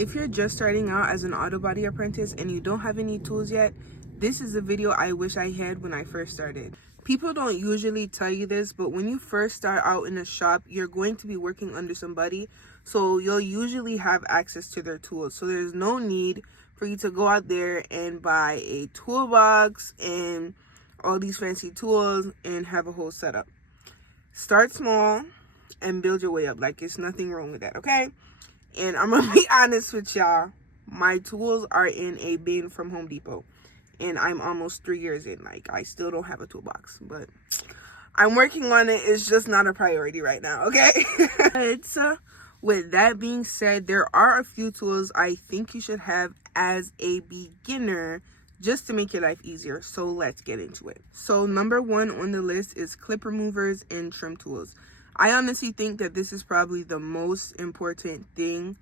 If you're just starting out as an auto body apprentice and you don't have any tools yet, this is a video I wish I had when I first started. People don't usually tell you this, but when you first start out in a shop, you're going to be working under somebody, so you'll usually have access to their tools. So there's no need for you to go out there and buy a toolbox and all these fancy tools and have a whole setup. Start small and build your way up. Like, it's nothing wrong with that, okay? And I'm gonna be honest with y'all, my tools are in a bin from Home Depot, and I'm almost 3 years in. Like, I still don't have a toolbox, but I'm working on it. It's just not a priority right now, okay? With that being said, there are a few tools I think you should have as a beginner just to make your life easier. So let's get into it. So number one on the list is clip removers and trim tools. I honestly think that this is probably the most important thing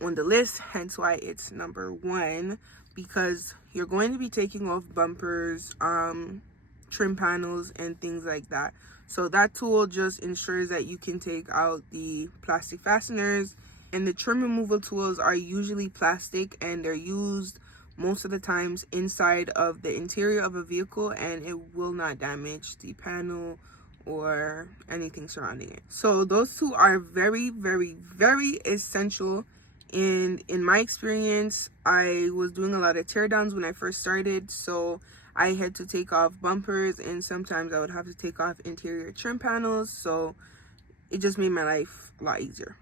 on the list, hence why it's number one, because you're going to be taking off bumpers, trim panels, and things like that. So that tool just ensures that you can take out the plastic fasteners, and the trim removal tools are usually plastic and they're used most of the times inside of the interior of a vehicle, and it will not damage the panel or anything surrounding it. So those two are very, very, very essential. And in my experience, I was doing a lot of teardowns when I first started, so I had to take off bumpers, and sometimes I would have to take off interior trim panels, so it just made my life a lot easier.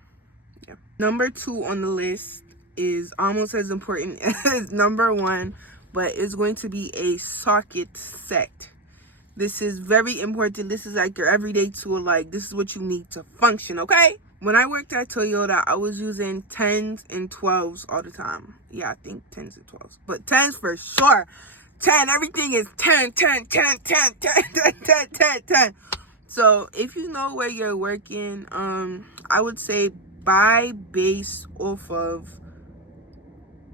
Yeah. Number two on the list is almost as important as number one, but it's going to be a socket set. This is very important. This is like your everyday tool. Like, this is what you need to function, okay? When I worked at Toyota, I was using 10s and 12s all the time. Yeah, I think 10s and 12s. But 10s for sure. 10, everything is 10, 10, 10, 10, 10, 10, 10, 10, 10. So if you know where you're working, I would say buy based off of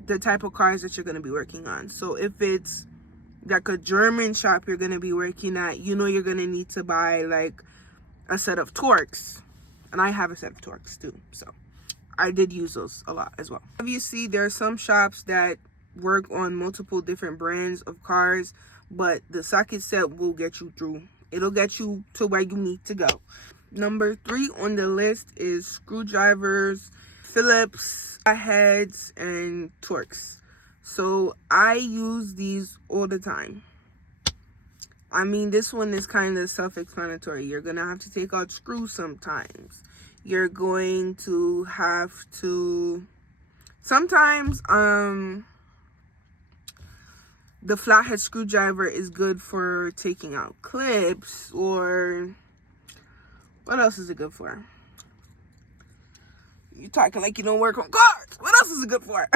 the type of cars that you're going to be working on. So if it's like a German shop you're going to be working at, you know you're going to need to buy like a set of Torx. And I have a set of Torx too, so I did use those a lot as well. Obviously, there are some shops that work on multiple different brands of cars, but the socket set will get you through. It'll get you to where you need to go. Number three on the list is screwdrivers, Phillips heads, and Torx. So I use these all the time. I mean, this one is kind of self-explanatory. You're going to have to take out screws sometimes. You're going to have to... Sometimes, the flathead screwdriver is good for taking out clips, or... What else is it good for? You're talking like you don't work on cars. What else is it good for?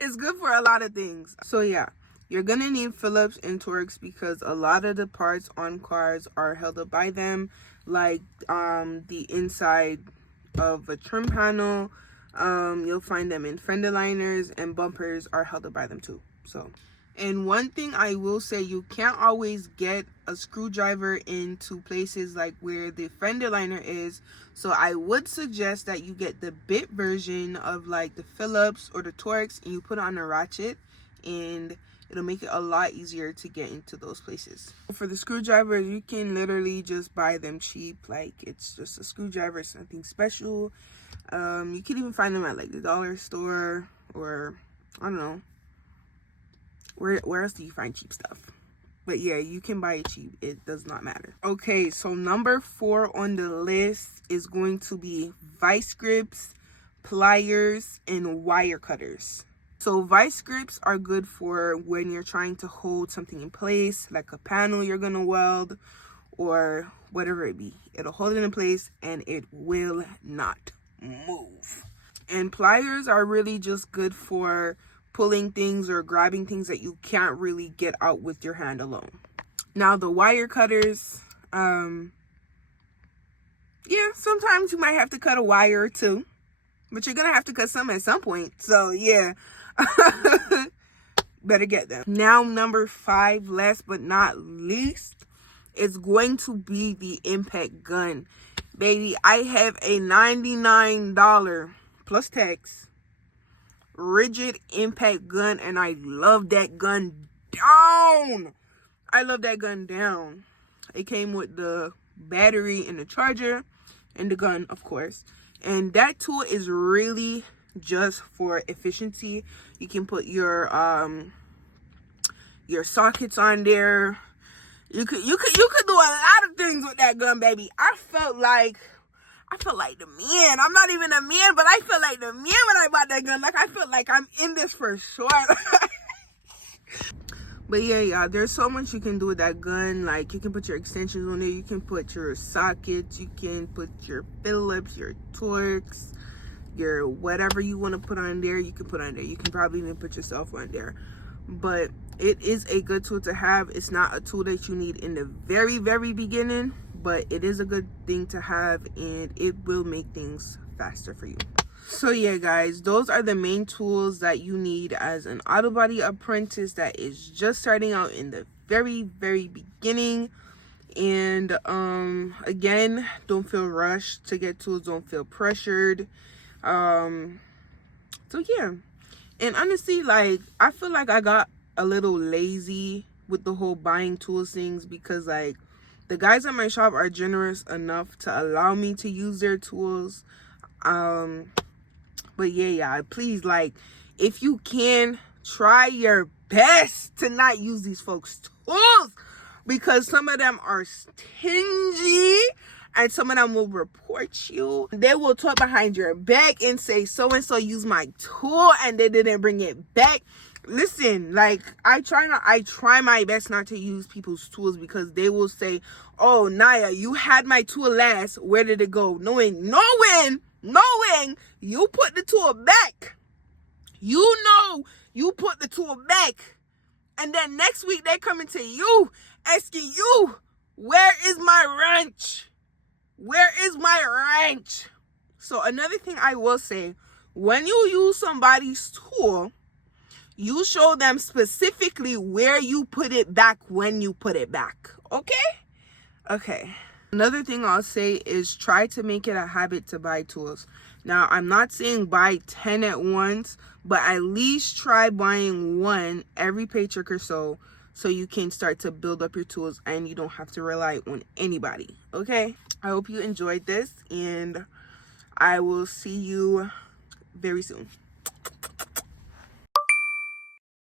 It's good for a lot of things. So yeah, you're gonna need Phillips and Torx because a lot of the parts on cars are held up by them, like the inside of a trim panel. You'll find them in fender liners, and bumpers are held up by them too. So, and one thing I will say, you can't always get a screwdriver into places like where the fender liner is. So I would suggest that you get the bit version of like the Phillips or the Torx, and you put it on a ratchet, and it'll make it a lot easier to get into those places. For the screwdrivers, you can literally just buy them cheap. Like, it's just a screwdriver, it's nothing special. You can even find them at like the dollar store, or I don't know. Where else do you find cheap stuff? But yeah, you can buy it cheap. It does not matter. Okay, so number four on the list is going to be vice grips, pliers, and wire cutters. So vice grips are good for when you're trying to hold something in place, like a panel you're going to weld or whatever it be. It'll hold it in place and it will not move. And pliers are really just good for pulling things or grabbing things that you can't really get out with your hand alone. Now the wire cutters, yeah, sometimes you might have to cut a wire or two, but you're gonna have to cut some at some point. So yeah, better get them. Now number five, last but not least, is going to be the impact gun. Baby, I have a $99 plus tax rigid impact gun, and I love that gun down. I love that gun down. It came with the battery and the charger and the gun, of course. And that tool is really just for efficiency. You can put your sockets on there. You could do a lot of things with that gun, baby. I felt like the man. I'm not even a man, but I felt like the man when I bought that gun. Like, I felt like I'm in this for sure. But yeah, y'all, there's so much you can do with that gun. Like, you can put your extensions on there. You can put your sockets. You can put your Phillips, your Torx, your whatever you want to put on there. You can put on there. You can probably even put yourself on there. But it is a good tool to have. It's not a tool that you need in the very, very beginning, but it is a good thing to have, and it will make things faster for you. So yeah, guys, those are the main tools that you need as an auto body apprentice that is just starting out in the very, very beginning. And again, don't feel rushed to get tools. Don't feel pressured. So yeah. And honestly, like, I feel like I got a little lazy with the whole buying tools things, because like the guys at my shop are generous enough to allow me to use their tools. But yeah, please, like, if you can, try your best to not use these folks' tools, because some of them are stingy and some of them will report you. They will talk behind your back and say so-and-so used my tool and they didn't bring it back. Listen, like, I try my best not to use people's tools, because they will say, oh, Naya, you had my tool last, where did it go? Knowing you put the tool back. You know you put the tool back. And then next week they coming to you asking you, where is my wrench? Where is my wrench? So another thing I will say, when you use somebody's tool, you show them specifically where you put it back when you put it back. Okay. Another thing I'll say is try to make it a habit to buy tools. Now, I'm not saying buy 10 at once, but at least try buying one every paycheck or so you can start to build up your tools and you don't have to rely on anybody. Okay? I hope you enjoyed this, and I will see you very soon.